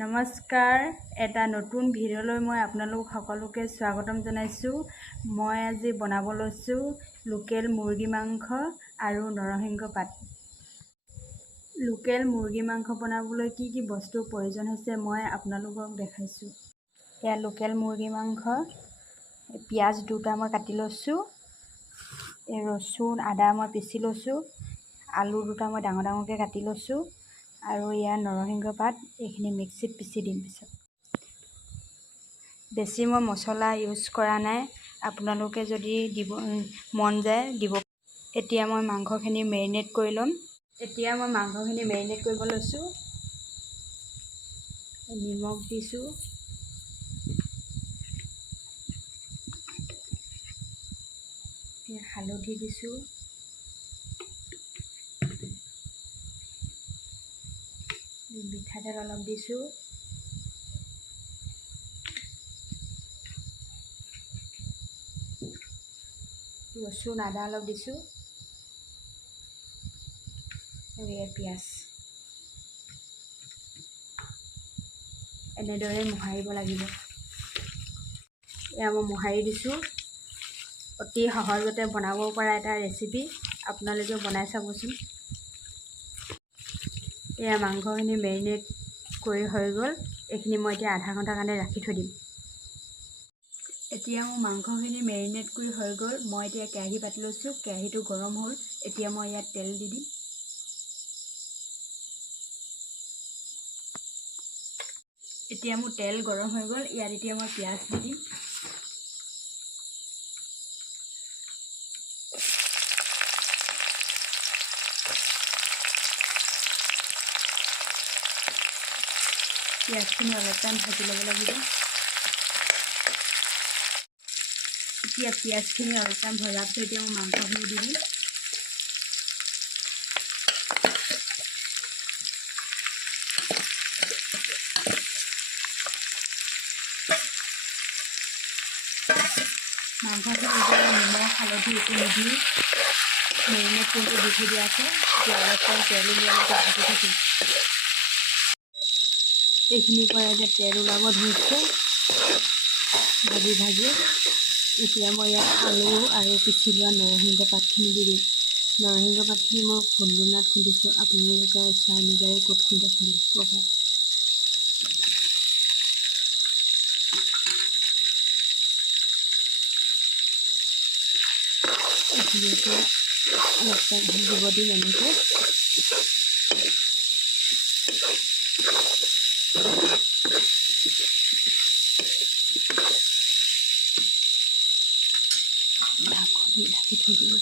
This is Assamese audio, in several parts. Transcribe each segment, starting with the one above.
নমস্কাৰ, এটা নতুন ভিডিঅ'লৈ মই আপোনালোক সকলোকে স্বাগতম জনাইছোঁ। মই আজি বনাব লৈছোঁ লোকেল মুৰ্গী মাংস আৰু নৰসিংহ পাত। লোকেল মুৰ্গী মাংস বনাবলৈ কি কি বস্তুৰ প্ৰয়োজন হৈছে মই আপোনালোকক দেখাইছোঁ। এয়া লোকেল মুৰ্গী মাংস, পিঁয়াজ দুটা মই কাটি লৈছোঁ, ৰচুন আদা মই পিচি লৈছোঁ, আলু দুটা মই ডাঙৰ ডাঙৰকৈ কাটি লৈছোঁ আৰু ইয়াৰ নৰসিংহ পাত এইখিনি মিক্সিত পিচি দিম পিছত। বেছি মই মছলা ইউজ কৰা নাই, আপোনালোকে যদি দিব মন যায় দিব। এতিয়া মই মাংসখিনি মেৰিনেট কৰি ল'ম। কৰিব লৈছোঁ। নিমখ দিছোঁ, হালধি দিছোঁ, মিঠাতেল অলপ দিছোঁ, ৰচুন আদা অলপ দিছোঁ আৰু ইয়াত পিঁয়াজ। এনেদৰে মোহাৰিব লাগিব। এয়া মই মোহাৰি দিছোঁ। অতি সহজতে বনাব পৰা এটা ৰেচিপি, আপোনালোকেও বনাই চাবচোন। এয়া মাংসখিনি মেৰিনেট কৰি হৈ গ'ল। এইখিনি মই এতিয়া আধা ঘণ্টাৰ কাৰণে ৰাখি থৈ দিম। এতিয়া মোৰ মাংসখিনি মেৰিনেট কৰি হৈ গ'ল। মই এতিয়া কেৰাহী পাতি লৈছোঁ। কেৰাহীটো গৰম হ'ল। এতিয়া মই ইয়াত তেল দি দিম। এতিয়া মোৰ তেল গৰম হৈ গ'ল। ইয়াত এতিয়া মই পিঁয়াজ দি দিম। পিঁয়াজখিনি অলপ টাইম ভাজি ল'ব লাগিব। এতিয়া পিঁয়াজখিনি অলপ টাইম ভজাৰ পিছত এতিয়া মই মাংসখিনি দি দিম। মাংসখিনি এতিয়া নিমখ হালধি একো নিদি মেৰিনেট কৰি দি থৈ দিয়া আছে। এতিয়া অলপ টাইম তেল উলিয়ালৈকে ভাজি থাকিম। এইখিনিৰ পৰা এতিয়া তেল ওলাব ধৰিছে ভাজি। এতিয়া মই ইয়াত আলু আৰু পিচি লোৱা নৰসিংহ পাতখিনি দি দিম। নৰসিংহ পাতখিনি মই খুন্দুনাত খুন্দিছোঁ, আপোনালোকে ইচ্ছা অনুযায়ী ক'ত খুন্দিব পাৰে। এইখিনি এতিয়া অলপ টাইম ভাজিব দিম এনেকৈ। ঢাকি থৈ দিলোঁ।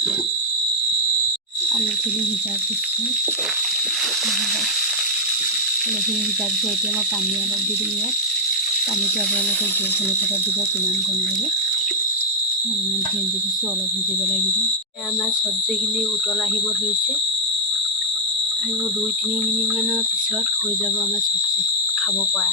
আলুখিনি সিজাৰ পিছত এতিয়া মই পানী অলপ দি দিম ইয়াত। পানীটো আপোনালোকে জোখ অনুপাতত দিব, কিমান কণ লাগে। মই ইমানখিনি দি দিছোঁ, অলপ সিজিব লাগিব। আমাৰ চব্জিখিনি উতল আহিব ধৰিছে আৰু 2-3 মিনিটমানৰ পিছত হৈ যাব আমাৰ চব্জি খাব পৰা।